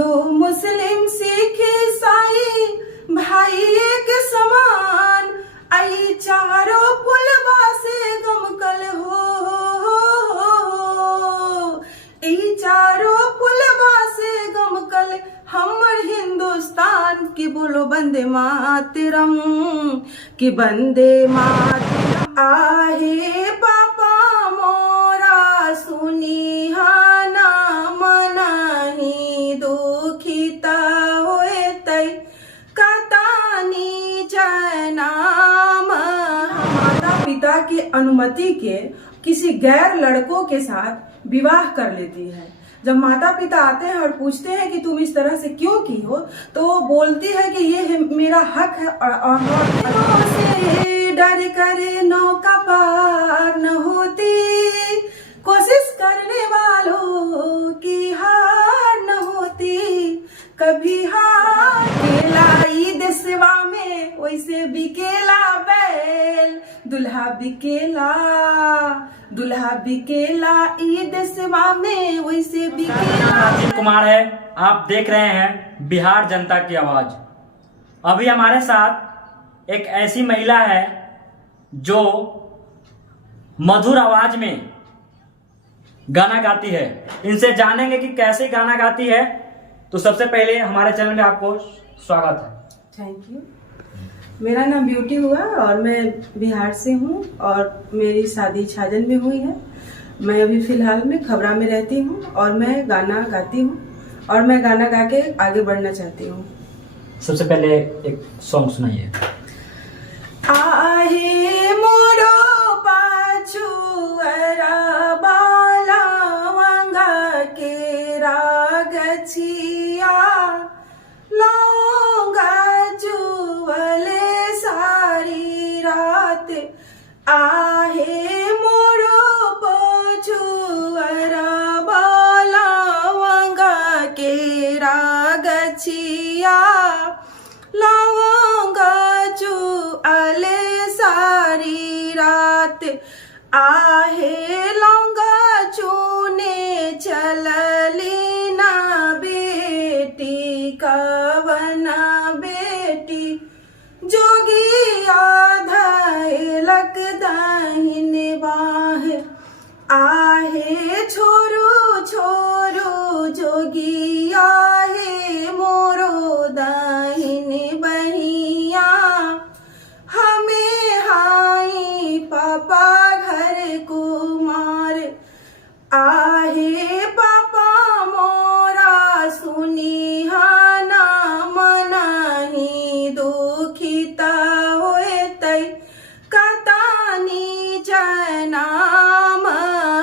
हिंदू मुस्लिम सिख ईसाई भाई एक समान, आई चारों फुलवा से गमकल हो, ई चारों फुलवा से गमकल हमर हिंदुस्तान की बोलो वंदे मातरम, कि वंदे मातरम। आहे पापा मोरा सुनिहा नाम नाही दुखिता होए तै कतानी जनाम। माता पिता की अनुमति के किसी गैर लड़कों के साथ विवाह कर लेती है। जब माता पिता आते हैं और पूछते हैं कि तुम इस तरह से क्यों की हो, तो वो बोलती है कि ये मेरा हक है और से डर कर नौका पार न होती, कोशिश करने वालों की हार न होती, कभी हार केला ईद सेवा में वैसे बिकेला बैल, दुल्हा बिकेला ईद सेवा में वैसे बिकेला। राजीव कुमार है, आप देख रहे हैं बिहार जनता की आवाज। अभी हमारे साथ एक ऐसी महिला है जो मधुर आवाज में गाना गाती है। इनसे जानेंगे कि कैसे गाना गाती है। तो सबसे पहले हमारे चैनल में आपको स्वागत है। Thank you. मेरा नाम ब्यूटी हुआ और मैं बिहार से हूँ और मेरी शादी छाजन में हुई है। मैं अभी फिलहाल में खबरा में रहती हूँ और मैं गाना गाती हूँ और मैं गाना गा के आगे बढ़ना चाहती हूँ। सबसे पहले एक सॉन्ग सुनाइए। आहे मोरो पाछुअरा बाला वंगा के रागछिया, लौंगा जुवले सारी रात, आहे मोरो पाछुअरा बाला वंगा के रागछिया, लौंगा जुअले सारी रात, आहे लौंगा चूने चलली ना बेटी कवना बेटी, जोगी आधाए लक दाहिने बाह, आहे छोरू छोरू जोगी आहे मोरो दाहिने बहिया, हमें हाई पापा घर कुमार, आहे पापा मोरा सुनिहा नाम नाही दुखिता होए तै कतानी जनाम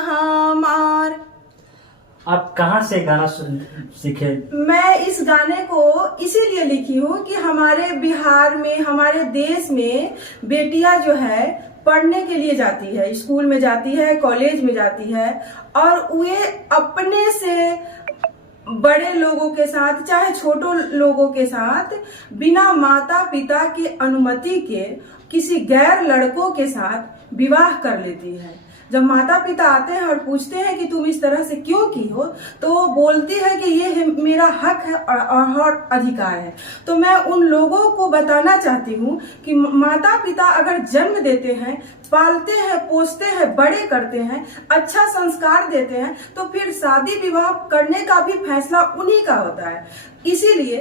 हमार। आप कहाँ से गाना सीखे? मैं इस गाने को इसीलिए लिखी हूँ कि हमारे बिहार में, हमारे देश में बेटियां जो है पढ़ने के लिए जाती है, स्कूल में जाती है, कॉलेज में जाती है और वे अपने से बड़े लोगों के साथ चाहे छोटो लोगों के साथ बिना माता पिता की अनुमति के किसी गैर लड़कों के साथ विवाह कर लेती है। जब माता पिता आते हैं और पूछते हैं कि तुम इस तरह से क्यों की हो, तो वो बोलती है कि ये मेरा हक है और अधिकार है। तो मैं उन लोगों को बताना चाहती हूँ कि माता पिता अगर जन्म देते हैं, पालते हैं, पोसते हैं, बड़े करते हैं, अच्छा संस्कार देते हैं, तो फिर शादी विवाह करने का भी फैसला उन्हीं का होता है। इसीलिए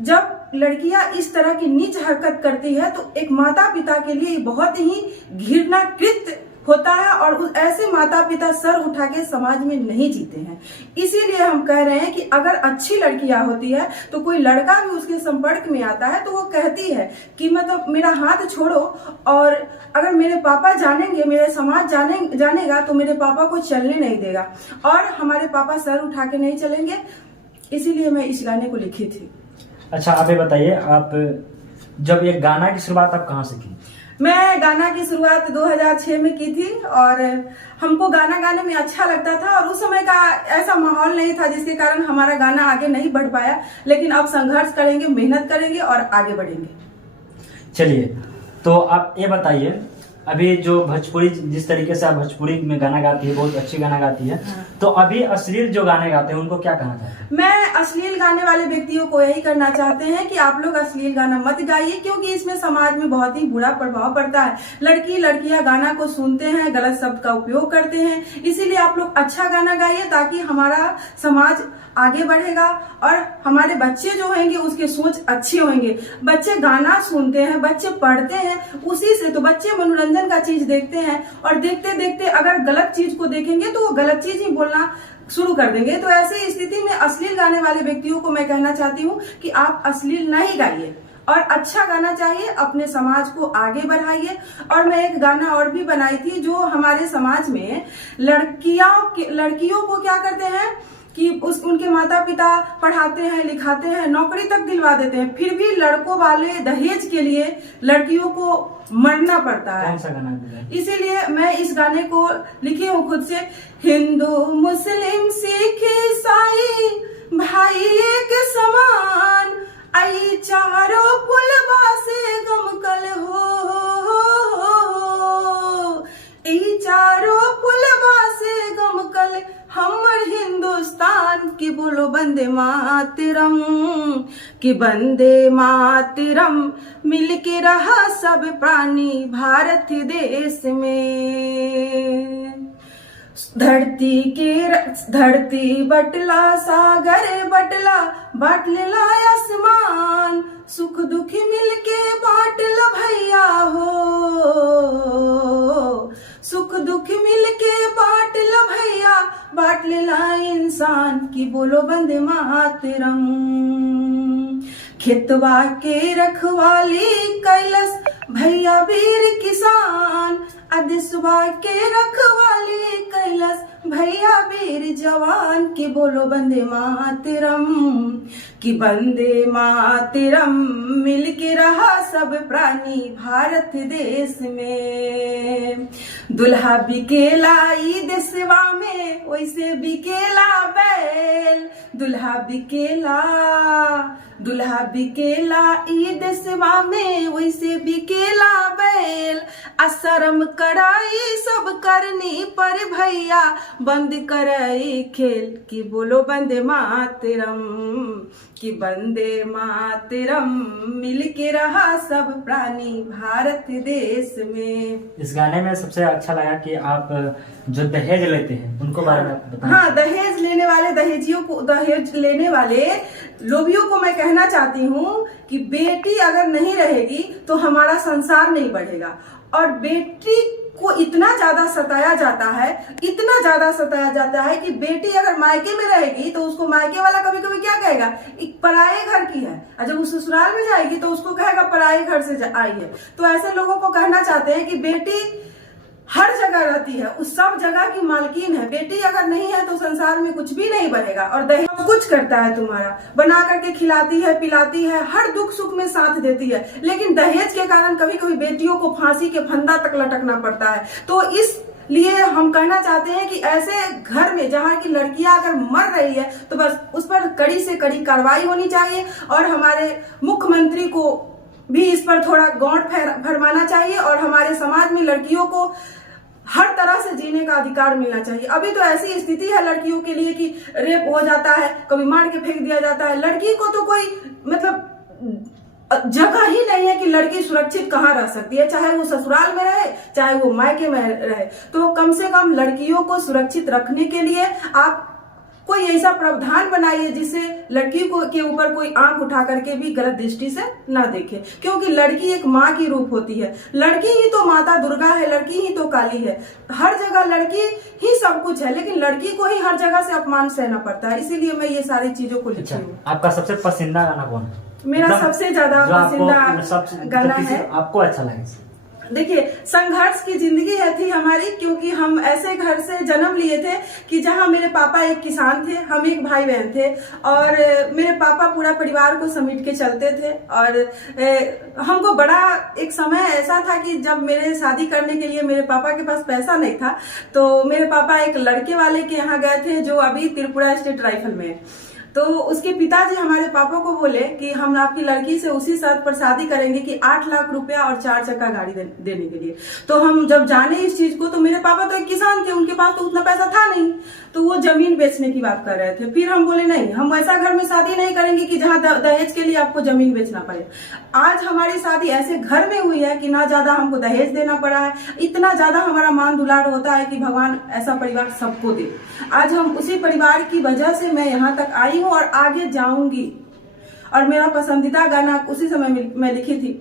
जब लड़कियां इस तरह की नीच हरकत करती है तो एक माता पिता के लिए बहुत ही घृणाकृत होता है और ऐसे माता पिता सर उठा के समाज में नहीं जीते हैं। इसीलिए हम कह रहे हैं कि अगर अच्छी लड़कियां होती है तो कोई लड़का भी उसके संपर्क में आता है तो वो कहती है कि मतलब मेरा हाथ छोड़ो, और अगर मेरे पापा जानेंगे, मेरे समाज जानेगा तो मेरे पापा को चलने नहीं देगा और हमारे पापा सर उठा के नहीं चलेंगे। इसीलिए मैं इस गाने को लिखी थी। अच्छा, आप ये बताइए, आप जब ये गाना की शुरुआत आप कहाँ से की? मैं गाना की शुरुआत 2006 में की थी और हमको गाना गाने में अच्छा लगता था और उस समय का ऐसा माहौल नहीं था जिसके कारण हमारा गाना आगे नहीं बढ़ पाया, लेकिन अब संघर्ष करेंगे, मेहनत करेंगे और आगे बढ़ेंगे। चलिए, तो आप ये बताइए, अभी जो भोजपुरी, जिस तरीके से आप भोजपुरी में गाना गाती है, बहुत अच्छी गाना गाती है, तो अभी अश्लील जो गाने गाते हैं उनको क्या कहना चाहते हैं? मैं अश्लील गाने वाले व्यक्तियों को यही करना चाहते हैं कि आप लोग अश्लील गाना मत गाइए, क्योंकि इसमें समाज में बहुत ही बुरा प्रभाव पड़ता है। लड़कियां गाना को सुनते हैं, गलत शब्द का उपयोग करते हैं। इसीलिए आप लोग अच्छा गाना गाइए, ताकि हमारा समाज आगे बढ़ेगा और हमारे बच्चे जो होंगे उसके सोच अच्छी होंगे। बच्चे गाना सुनते हैं, बच्चे पढ़ते हैं, उसी से तो बच्चे मनोरंजन का चीज देखते हैं, और देखते देखते अगर गलत चीज को देखेंगे तो वो गलत चीज ही बोलना शुरू कर देंगे। तो ऐसी स्थिति में अश्लील गाने वाले व्यक्तियों को मैं कहना चाहती हूँ कि आप अश्लील नहीं गाइए और अच्छा गाना चाहिए, अपने समाज को आगे बढ़ाइए। और मैं एक गाना और भी बनाई थी, जो हमारे समाज में लड़कियों को क्या करते हैं कि उनके माता पिता पढ़ाते हैं, लिखाते हैं, नौकरी तक दिलवा देते हैं, फिर भी लड़कों वाले दहेज के लिए लड़कियों को मरना पड़ता है। कौन सा गाना है? इसीलिए मैं इस गाने को लिखी हूँ खुद से। हिंदू मुस्लिम सिख ईसाई भाई एक समान, आई चारों पुलवा से गमकल हो, ई चारों पुलवा से गमकल हमर हिंदुस्तान की बोलो वंदे मातरम, कि वंदे मातरम मिलके रहा सब प्राणी भारत देश में। धरती बटला सागर बटला, बाटला आसमान, सुख दुख मिलके बाटल भैया हो, सुख दुख मिलके बाटल भैया, बाटला इंसान की बोलो वंदे मातरम। खेतवा के रखवाली कैलस भैया वीर किसान, अदिसवा के रखवाली कैलस भैया वीर जवान, की बोलो वंदे मातरम, कि वंदे मातरम मिलके रहा सब प्राणी भारत देश में। दुल्हा बिकेला ईद सेवा में, वैसे बिकेला बैल, दुल्हा बिकेला ईद सेवा में, वैसे बिकेला बैल। असरम कराई सब करनी पर भैया, बंद कराई खेल, की बोलो वंदे मातरम, कि वंदे मातरम मिलके रहा सब प्राणी भारत देश में। इस गाने में सबसे अच्छा लगा कि आप जो दहेज लेते हैं उनको बारे में बताएं। हाँ, दहेज लेने वाले दहेज लेने वाले लोभियों को मैं कहना चाहती हूँ कि बेटी अगर नहीं रहेगी तो हमारा संसार नहीं बढ़ेगा। और बेटी को इतना ज्यादा सताया जाता है कि बेटी अगर मायके में रहेगी तो उसको मायके वाला कभी कभी क्या कहेगा, एक पराये घर की है, और जब उस ससुराल में जाएगी तो उसको कहेगा पराये घर से आई है। तो ऐसे लोगों को कहना चाहते हैं कि बेटी हर जगह रहती है, उस सब जगह की मालकिन है। बेटी अगर नहीं है तो संसार में कुछ भी नहीं बनेगा। और दहेज कुछ करता है, तुम्हारा बना करके खिलाती है, पिलाती है, हर दुख सुख में साथ देती है, लेकिन दहेज के कारण कभी कभी बेटियों को फांसी के फंदा तक लटकना पड़ता है। तो इसलिए हम कहना चाहते हैं कि ऐसे घर में जहाँ की लड़कियां अगर मर रही है तो बस उस पर कड़ी से कड़ी कार्रवाई होनी चाहिए, और हमारे मुख्यमंत्री को भी इस पर थोड़ा गौर फरमाना चाहिए, और हमारे समाज में लड़कियों को हर तरह से जीने का अधिकार मिलना चाहिए। अभी तो ऐसी स्थिति है लड़कियों के लिए कि रेप हो जाता है, कभी मार के फेंक दिया जाता है। लड़की को तो कोई मतलब जगह ही नहीं है कि लड़की सुरक्षित कहाँ रह सकती है, चाहे वो ससुराल में रहे, चाहे वो मायके में रहे। तो कम से कम लड़कियों को सुरक्षित रखने के लिए आप कोई ऐसा प्रावधान बनाइए जिससे लड़की को के ऊपर कोई आंख उठा करके भी गलत दृष्टि से ना देखे, क्योंकि लड़की एक माँ की रूप होती है। लड़की ही तो माता दुर्गा है, लड़की ही तो काली है। हर जगह लड़की ही सब कुछ है, लेकिन लड़की को ही हर जगह से अपमान सहना पड़ता है। इसीलिए मैं ये सारी चीजों को लिखी हूँ। आपका सबसे पसंदीदा गाना कौन है? मेरा सबसे ज्यादा पसंदीदा गाना है, आपको अच्छा लगे। देखिए, संघर्ष की जिंदगी थी हमारी, क्योंकि हम ऐसे घर से जन्म लिए थे कि जहां मेरे पापा एक किसान थे, हम एक भाई बहन थे, और मेरे पापा पूरा परिवार को समेट के चलते थे। और हमको बड़ा एक समय ऐसा था कि जब मेरे शादी करने के लिए मेरे पापा के पास पैसा नहीं था, तो मेरे पापा एक लड़के वाले के यहाँ गए थे जो अभी त्रिपुरा स्टेट राइफल में है। तो उसके पिताजी हमारे पापा को बोले कि हम आपकी लड़की से उसी शर्त पर शादी करेंगे कि 8 लाख रुपया और 4 चक्का गाड़ी देने के लिए। तो हम जब जाने इस चीज को, तो मेरे पापा तो एक किसान थे, उनके पास तो उतना पैसा था नहीं, तो वो जमीन बेचने की बात कर रहे थे। फिर हम बोले नहीं, हम वैसा घर में शादी नहीं करेंगे कि जहाँ दहेज के लिए आपको जमीन बेचना पड़े। आज हमारी शादी ऐसे घर में हुई है कि ना ज्यादा हमको दहेज देना पड़ा है, इतना ज्यादा हमारा मान दुलार होता है कि भगवान ऐसा परिवार सबको दे। आज हम उसी परिवार की वजह से मैं यहाँ तक आई हूँ और आगे जाऊंगी। और मेरा पसंदीदा गाना उसी समय मैं लिखी थी,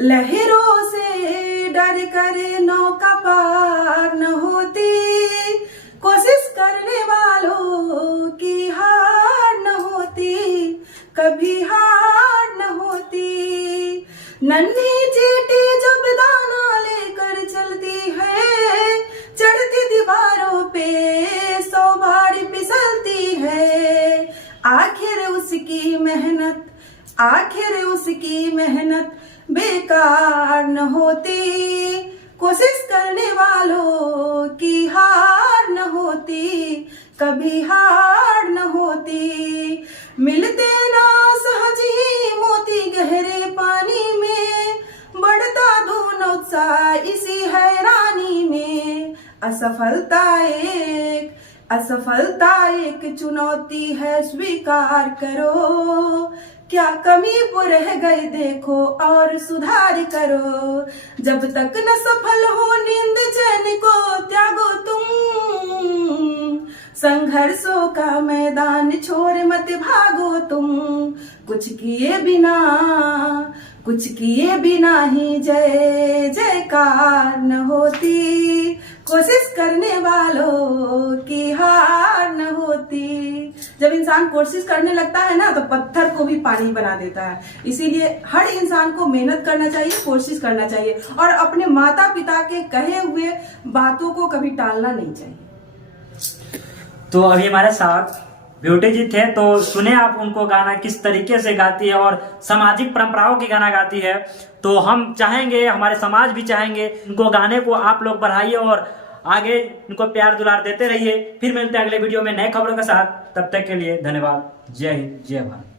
लहरों से डर कर नौका पार न होती, कोशिश करने वालों की हार न होती, कभी हार न होती। नन्ही चींटी जब दाना लेकर चलती है, चढ़ती दीवारों पे 100 बार फिसलती है। आखिर उसकी मेहनत बेकार न होती, कोशिश करने वालों की हार न होती, कभी हार न होती। मिलते ना सहज ही मोती गहरे पानी में, बढ़ता दून उत्साह इसी हैरानी में। असफलता एक चुनौती है, स्वीकार करो। क्या कमी वो रह गई देखो और सुधार करो। जब तक न सफल हो नींद चैन को त्यागो तुम, संघर्षों का मैदान छोड़ मत भागो तुम। कुछ किए बिना ही जय जयकार न होती, कोशिश करने वालों की हार न होती। जब इंसान कोशिश करने लगता है ना, तो पत्थर को भी पानी बना देता है। इसीलिए हर इंसान को मेहनत करना चाहिए, कोशिश करना चाहिए और अपने माता पिता के कहे हुए बातों को कभी टालना नहीं चाहिए। तो अभी हमारे साथ ब्यूटी जी थे, तो सुने आप उनको गाना किस तरीके से गाती है और सामाजिक परंपराओं की गाना गाती है। तो हम चाहेंगे, हमारे समाज भी चाहेंगे, इनको गाने को आप लोग बढ़ाइए और आगे इनको प्यार दुलार देते रहिए। फिर मिलते हैं अगले वीडियो में नए खबरों के साथ। तब तक के लिए धन्यवाद। जय हिंद, जय भारत।